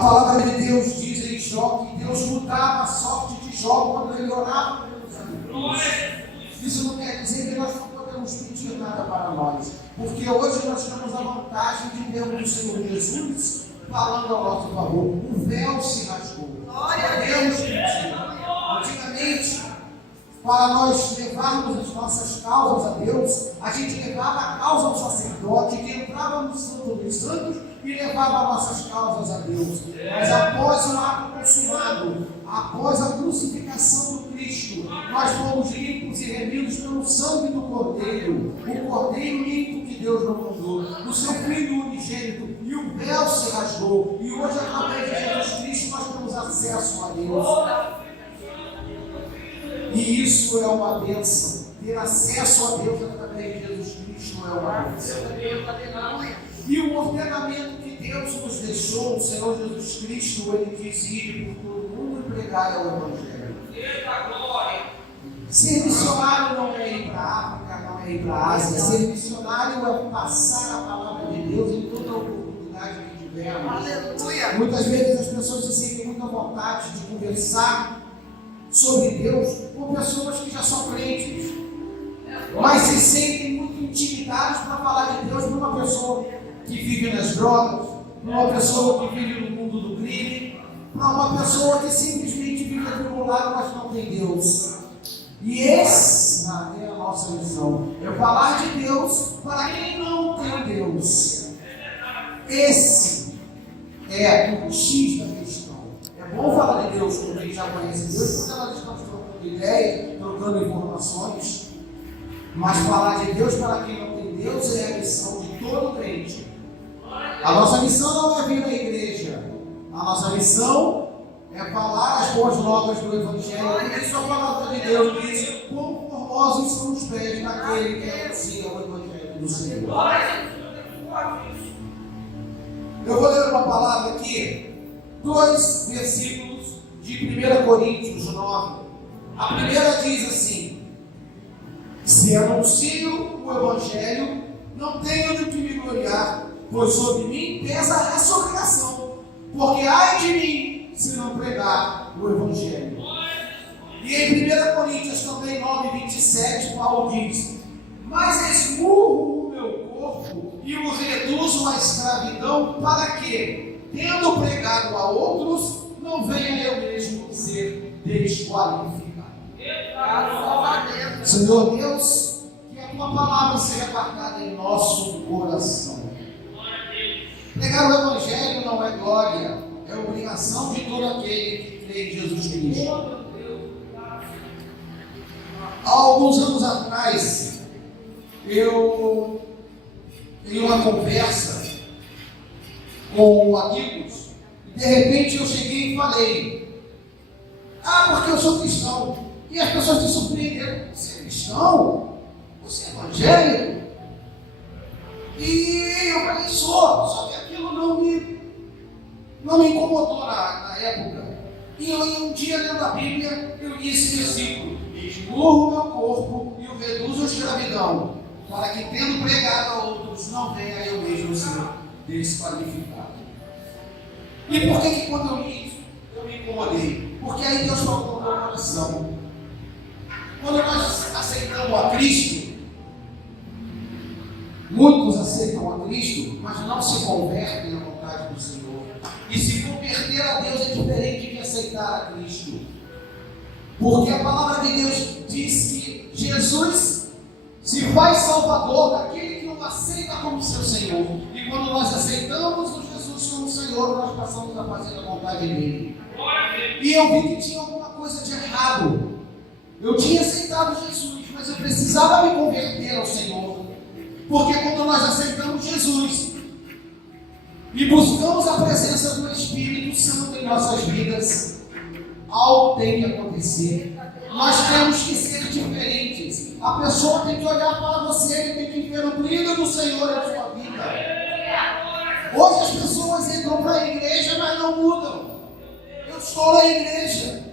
palavra de Deus diz em Jó que Deus mudava a sorte de Jó quando ele orava pelos amigos. Isso não quer dizer que nós não podemos pedir nada para nós, porque hoje nós temos a vantagem de vermos o Senhor Jesus falando ao nosso favor. O véu se rasgou. Deus pediu. Antigamente, para nós levarmos as nossas causas a Deus, a gente levava a causa ao sacerdote, que entrava no Santo dos Santos e levava nossas causas a Deus. Mas após o ato consumado, após a crucificação do Cristo, nós fomos limpos e remidos pelo sangue do Cordeiro, o Cordeiro limpo que Deus nos mandou, do seu Filho unigênito, e o véu se rasgou. E hoje, através de Jesus Cristo, nós temos acesso a Deus. E isso é uma bênção. Ter acesso a Deus através de Jesus Cristo é uma bênção. E o ordenamento que Deus nos deixou, o Senhor Jesus Cristo, ele diz: ir por todo mundo e pregar ao Evangelho. Ser missionário não é ir para a África, não é ir para a Ásia. Ser missionário é passar a palavra de Deus em toda a oportunidade que tivermos. Aleluia. Muitas vezes as pessoas se sentem muito à vontade de conversar sobre Deus com pessoas que já são crentes, mas se sentem muito intimidados para falar de Deus para uma pessoa que vive nas drogas, para uma pessoa que vive no mundo do crime, para uma pessoa que simplesmente vive atribulada, mas não tem Deus. E essa é a nossa missão, é falar de Deus para quem não tem Deus. Esse é o X da questão. É bom falar de Deus com quem já conhece Deus, porque nós estamos trocando ideias, trocando informações. Mas falar de Deus para quem não tem Deus é a missão de todo crente. A nossa missão não é vir à igreja. A nossa missão é falar as boas novas do Evangelho. Por isso a palavra de Deus diz: quão formosos são os pés daquele que anuncia o Evangelho do Senhor. Eu vou ler uma palavra aqui, 2 versículos de 1 Coríntios 9. A primeira diz assim: se anuncio o Evangelho, não tenho de que me gloriar, pois sobre mim pesa essa obrigação, porque ai de mim se não pregar o Evangelho. E em 1 Coríntios também 9:27, Paulo diz: mas esmurro o meu corpo e o reduzo à escravidão, para que, tendo pregado a outros, não venha eu mesmo ser desqualificado. Senhor Deus, que a tua palavra seja guardada em nosso coração. Pregar o Evangelho não é glória, é obrigação de todo aquele que crê em Jesus Cristo. Há alguns anos atrás, eu em uma conversa com amigos, e de repente eu cheguei e falei: porque eu sou cristão. E as pessoas se surpreenderam: você é cristão? Você é evangélico? E eu falei: só que aquilo não me incomodou na época. E um dia, lendo a Bíblia, eu li esse versículo: esmurro o meu corpo e o reduzo à escravidão, para que, tendo pregado a outros, não venha eu mesmo ser desqualificado. E por que quando eu li isso, eu me incomodei? Porque aí Deus falou no meu coração. Quando nós aceitamos a Cristo, muitos aceitam a Cristo, mas não se convertem à vontade do Senhor. E se converter a Deus é diferente de aceitar a Cristo. Porque a palavra de Deus diz que Jesus se faz salvador daquele que o aceita como seu Senhor. E quando nós aceitamos o Jesus como Senhor, nós passamos a fazer a vontade dele. E eu vi que tinha alguma coisa de errado. Eu tinha aceitado Jesus, mas eu precisava me converter ao Senhor. Porque quando nós aceitamos Jesus e buscamos a presença do Espírito Santo em nossas vidas, algo tem que acontecer. Nós temos que ser diferentes. A pessoa tem que olhar para você e tem que ver o brilho do Senhor na sua vida. Hoje as pessoas entram para a igreja, mas não mudam. Eu estou na igreja,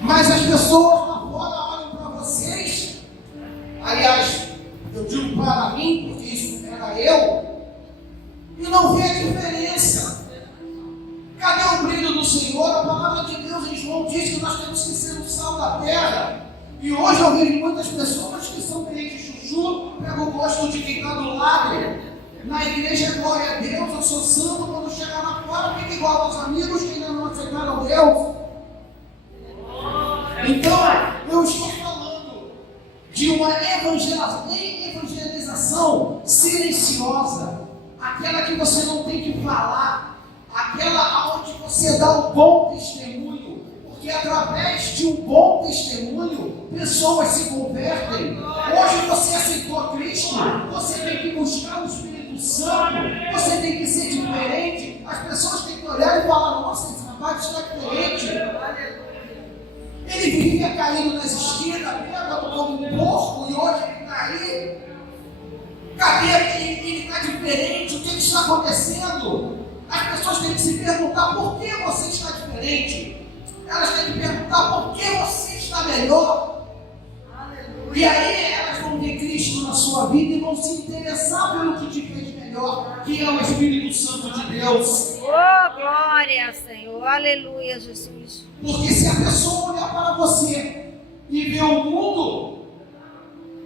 mas as pessoas lá fora olham para vocês. Aliás, eu digo para mim, porque isso era eu, e não vê a diferença. o brilho do Senhor. A palavra de Deus em João diz que nós temos que ser o sal da terra. E hoje eu vejo muitas pessoas que são crentes chuchu, pegam o gosto de quem está do lado. Na igreja, glória a Deus, eu sou santo, quando chegar lá fora, fica igual aos amigos que ainda não aceitaram Deus. Então, eu estou falando de uma evangelização silenciosa, aquela que você não tem que falar, aquela onde você dá um bom testemunho, porque através de um bom testemunho, pessoas se convertem. Hoje você aceitou Cristo, você tem que buscar o Espírito Santo, você tem que ser diferente. As pessoas têm que olhar e falar: nossa, esse rapaz está diferente. Ele vivia caindo nas esquinas, bêbado como um porco, e hoje ele está aí. Cadê ele está diferente? O que está acontecendo? As pessoas têm que se perguntar: por que você está diferente? Elas têm que perguntar: por que você está melhor? E aí elas vão ver Cristo na sua vida e vão se interessar pelo que te fez melhor, que é o Espírito Santo de Deus. Oh, glória, Senhor. Aleluia, Jesus. Porque se a pessoa olhar para você e ver o mundo,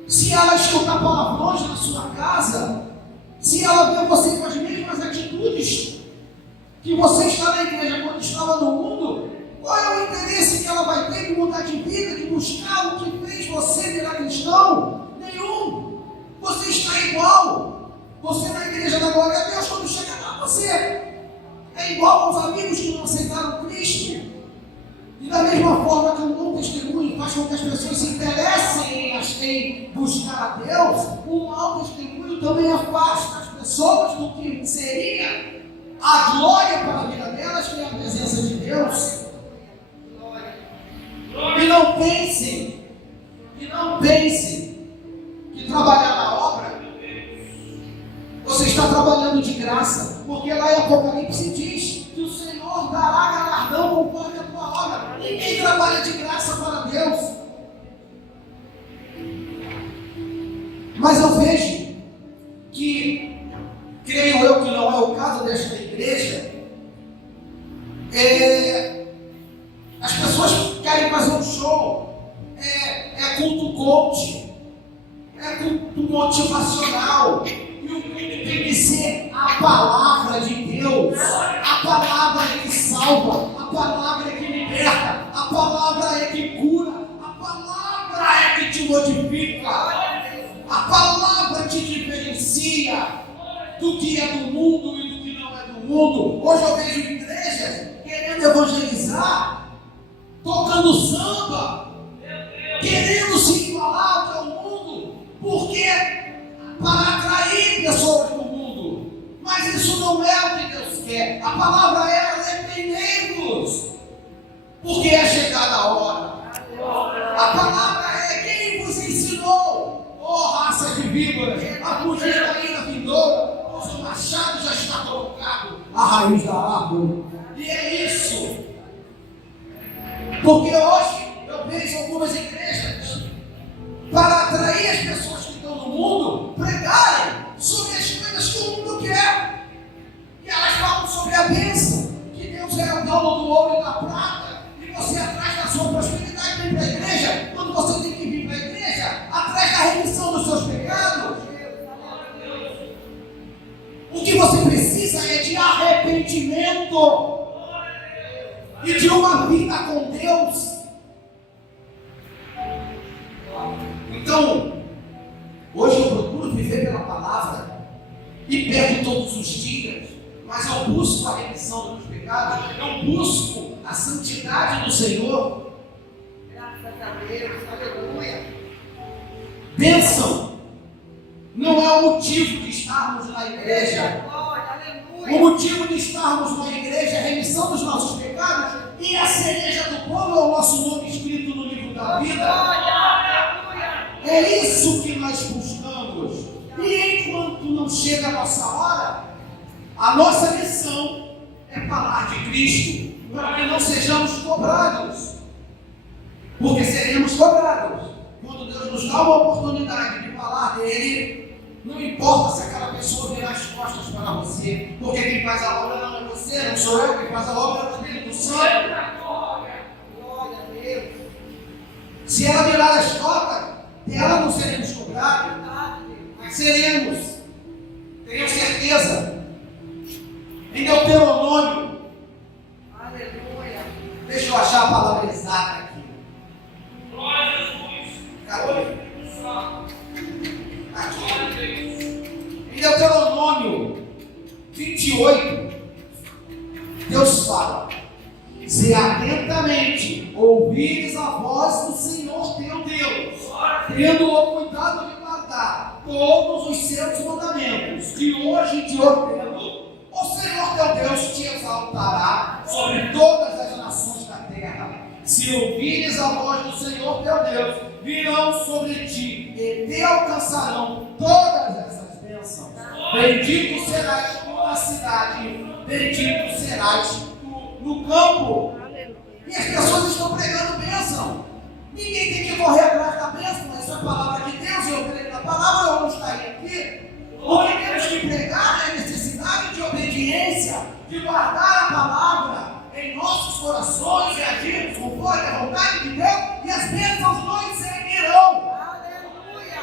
se ela escutar palavrões na sua casa, se ela ver você com as mesmas atitudes que você está na igreja quando estava no mundo, qual é o interesse que ela vai ter de mudar de vida, de buscar o que fez você virar cristão? Nenhum. Você está igual. Você na igreja da glória a Deus, quando chega lá, você é igual aos amigos que não aceitaram Cristo. E da mesma forma que um bom testemunho faz com que as pessoas se interessem em buscar a Deus, um mau testemunho também afasta as pessoas do que seria a glória para a vida delas, que é a presença de Deus. E não pensem que trabalhar na obra, você está trabalhando de graça, porque lá em Apocalipse diz que o Senhor dará galardão conforme a tua obra. Ninguém trabalha de graça para Deus. Mas eu vejo que, creio eu que não é o caso desta igreja, as pessoas querem fazer um show, é culto coach, é culto motivacional, e o culto tem que ser a palavra de Deus. A palavra é que salva, a palavra é que liberta, a palavra é que cura, a palavra é que te modifica, a palavra te diferencia do que é do mundo e do que não é do mundo. Hoje eu vejo igrejas querendo evangelizar, tocando samba, querendo se igualar ao mundo, porque para atrair pessoas do mundo. Mas isso não é o que Deus quer. A palavra é: arrependei-vos, porque é chegada a hora. A palavra é: quem vos ensinou, ó raça de víboras, a fugir da ira vindoura, pois o machado já está colocado à raiz da árvore. E é isso. Porque hoje eu vejo algumas igrejas, para atrair as pessoas que estão no mundo, pregarem sobre as coisas que o mundo quer. E elas falam sobre a bênção, que Deus é o dono do ouro e da prata, e você atrás da sua prosperidade vem para a igreja, quando você tem que vir para a igreja, atrás da remissão dos seus pecados. O que você precisa é de arrependimento e de uma vida com Deus. Então, hoje eu procuro viver pela palavra e pego todos os dias, mas eu busco a remissão dos pecados, eu busco a santidade do Senhor. Graças a Deus, aleluia. Bênção não é o motivo de estarmos na igreja. O motivo de estarmos na igreja é a remissão dos nossos pecados, e a cereja do bolo é o nosso nome escrito no livro da vida. É isso que nós buscamos. E enquanto não chega a nossa hora, a nossa missão é falar de Cristo, para que não sejamos cobrados. Porque seremos cobrados. Quando Deus nos dá uma oportunidade de falar dele, não importa se aquela pessoa virar as costas para você, Porque quem faz a obra não é você, não sou eu, quem faz a obra é o Espírito Santo. Glória a Deus. Se ela virar as costas, dela não seremos cobrados, mas seremos. Tenho certeza. Em Deuteronômio. Aleluia. Deixa eu achar a palavra exata aqui. Glória a Jesus. Cadê? Aqui. Em Deuteronômio 28, Deus fala: se atentamente ouvires a voz do Senhor teu Deus, tendo o cuidado de guardar todos os seus mandamentos, que hoje te ordeno, o Senhor teu Deus te exaltará sobre todas as nações da terra. Se ouvires a voz do Senhor teu Deus, virão sobre ti e te alcançarão todas essas bênçãos. Bendito serás tu na cidade, bendito serás tu no campo. E as pessoas estão pregando bênção. Ninguém tem que correr atrás da bênção, mas isso é a palavra de Deus. Eu creio na palavra, eu não estaria aqui. O que temos que pregar é a necessidade de obediência, de guardar a palavra em nossos corações e agirmos conforme a vontade de Deus, e as bênçãos nos seguirão. Aleluia!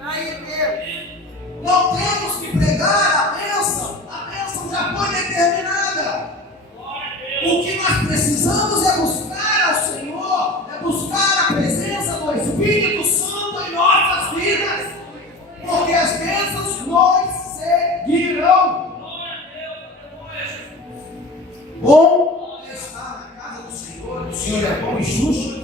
Aí, Deus. Não temos que pregar a bênção já foi determinada. O que nós precisamos é buscar ao Senhor, é buscar a presença do Espírito Santo em nossas vidas, porque as bênçãos nos seguirão. Bom é estar na casa do Senhor, o Senhor é bom e justo.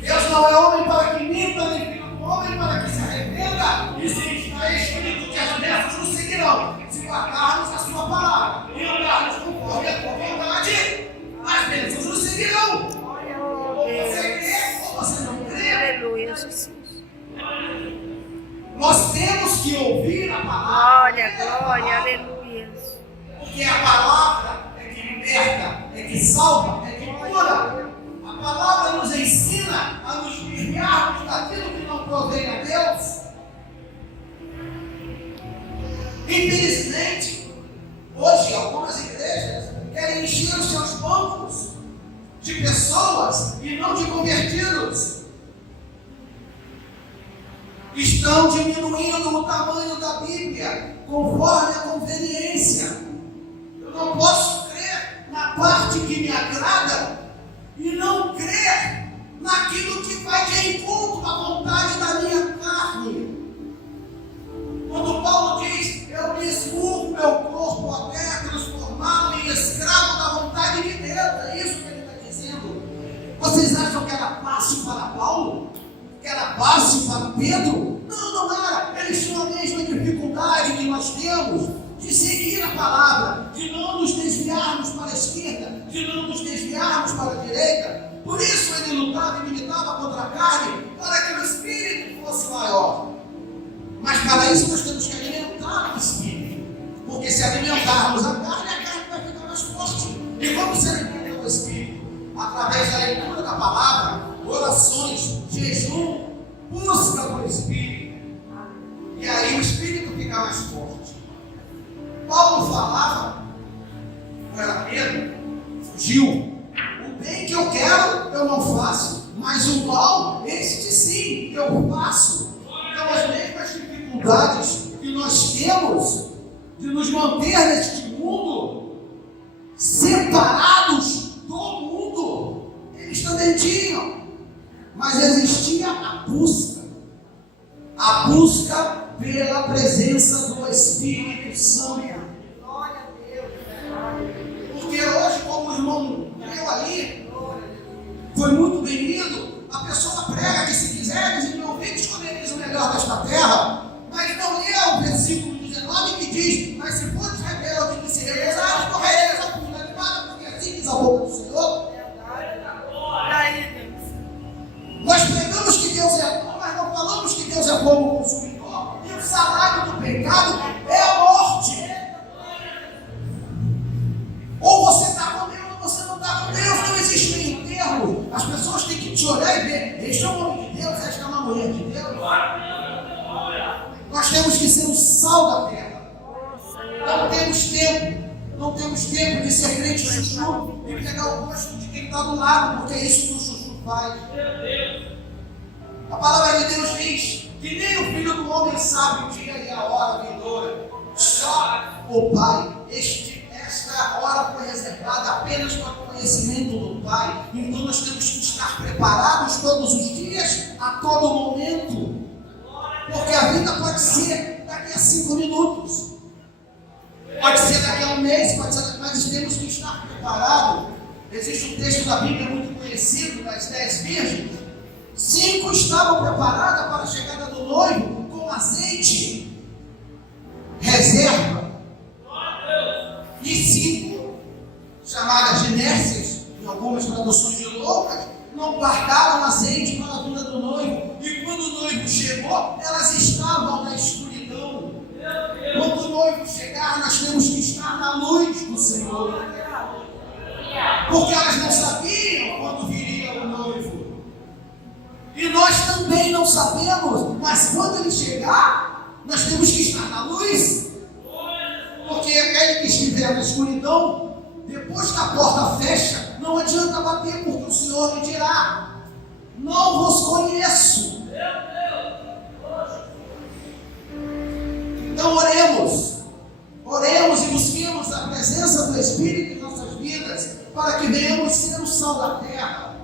Deus não é homem para que minta, nem filho do homem para que se arrependa. E se está escrito que as bênçãos nos seguirão, se guardarmos a sua palavra e andarmos conforme a tua vontade, as bênçãos nos seguirão. Ou você crê ou você não crê. Aleluia, Jesus. Nós temos que ouvir a palavra. Glória, aleluia. Porque a palavra é que liberta, é que salva, é que cura. A palavra nos ensina a nos desviarmos daquilo que não provém a Deus. Infelizmente, hoje algumas igrejas querem encher os seus bancos de pessoas e não de convertidos. Estão diminuindo o tamanho da Bíblia conforme a conveniência. Eu não posso crer na parte que me agrada e não crer naquilo que vai de encontro à vontade da minha carne. Quando Paulo diz: eu me esmurro meu corpo até transformá-lo em escravo da vontade de Deus, é isso que ele está dizendo. Vocês acham que era fácil para Paulo? Que era fácil para Pedro? Não, não era. Eles tinham a mesma dificuldade que nós temos de seguir a palavra, de não nos desviarmos para a esquerda, de não nos desviarmos para a direita. Por isso ele lutava e militava contra a carne, para que o Espírito fosse maior. Mas para isso nós temos que alimentar o Espírito, porque se alimentarmos a carne vai ficar mais forte. E como se alimenta o Espírito? Através da leitura da palavra, orações, jejum, busca do Espírito. E aí o Espírito fica mais forte. Paulo falava, não era Pedro, fugiu. O bem que eu quero, eu não faço, mas o mal, este sim, eu faço. Então as mesmas dificuldades que nós temos de nos manter neste mundo, separados do mundo, eles também tinham. Mas existia a busca pela presença do Espírito Santo. Glória a Deus. Porque hoje, como o irmão leu ali, foi muito bem-vindo. A pessoa prega que se quiser, desenvolver, escolhereis o melhor desta terra, mas não lê o versículo 19 que diz: mas se fores rebelde que se rebelar, correreis a cruz animada, porque assim diz a boca do Senhor. Nós pregamos que Deus é bom, mas não falamos que Deus é bom no consumidor. E o salário do pecado é a morte. Ou você está com Deus ou você não está com Deus. Não existe meio termo. As pessoas têm que te olhar e ver: este é um homem de Deus, esta é uma mulher de Deus. Nós temos que ser o sal da terra. temos tempo. Não temos tempo de ser crente chuchu e pegar o gosto de quem está do lado, porque é isso que o chuchu faz. A palavra de Deus diz que nem o Filho do Homem sabe o dia e a hora vindoura. Só o Pai. Esta hora foi reservada apenas para o conhecimento do Pai. Então nós temos que estar preparados todos os dias, a todo momento. Porque a vida pode ser daqui a 5 minutos. Pode ser daqui a um mês, pode ser, mas temos que estar preparados. Existe um texto da Bíblia muito conhecido, das 10 virgens. 5 estavam preparadas para a chegada do noivo com azeite, reserva. E 5, chamadas de nércias, em algumas traduções de loucas, não guardaram azeite para a vinda do noivo. E quando o noivo chegou, elas estavam na escuridão. Quando o noivo chegar, nós temos que estar na luz do Senhor. Porque elas não sabiam quando viria o noivo. E nós também não sabemos. Mas quando ele chegar, nós temos que estar na luz. Porque aquele que estiver na escuridão, depois que a porta fecha, não adianta bater, porque o Senhor lhe dirá: não vos conheço. Então oremos e busquemos a presença do Espírito em nossas vidas, para que venhamos ser o sal da terra.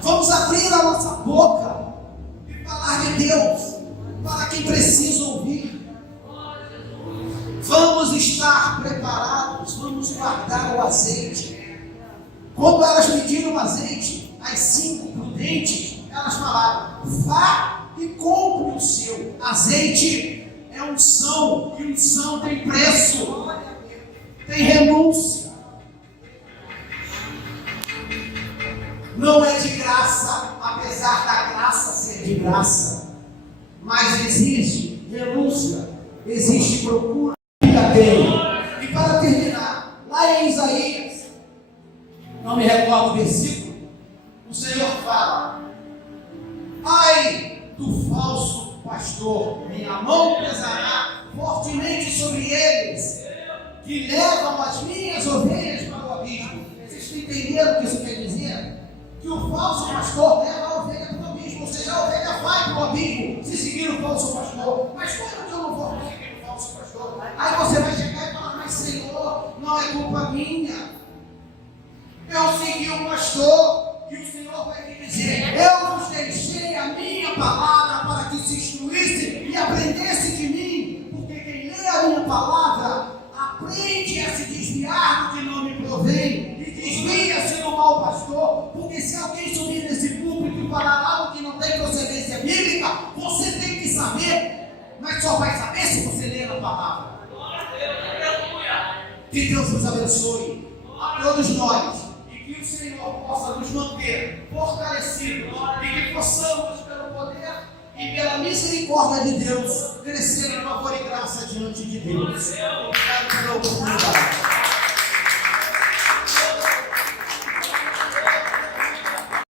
Vamos abrir a nossa boca e falar de Deus para quem precisa ouvir. Vamos estar preparados, vamos guardar o azeite. Quando elas pediram azeite, as 5 prudentes, elas falaram: vá e compre o seu. Azeite é unção, e unção tem preço, tem renúncia. Não é de graça, apesar da graça ser de graça, mas existe renúncia, existe procura. E para terminar, lá em Isaías, não me recordo o versículo, o Senhor fala: ai do falso pastor, minha mão pesará fortemente sobre eles, que levam as minhas ovelhas para o abismo. Vocês entenderam o que isso quer dizer? Que o falso pastor leva a ovelha para o abismo, ou seja, a ovelha vai para o abismo se seguir o falso pastor. Mas como que eu não vou seguir o falso pastor? Aí você vai chegar e falar: mas Senhor, não é culpa minha, eu segui o pastor. E o Senhor vai lhe dizer: eu vos deixei a minha palavra para que se instruísse e aprendesse de mim. Porque quem lê a minha palavra aprende a se desviar do que não me provém e desvia-se do mau pastor. Porque se alguém subir nesse púlpito e falar algo que não tem procedência bíblica, você tem que saber, mas só vai saber se você ler a palavra. Que Deus nos abençoe a todos nós. Que o Senhor possa nos manter fortalecidos e que possamos, pelo poder e pela misericórdia de Deus, crescer em favor e graça diante de Deus. Obrigado pela oportunidade.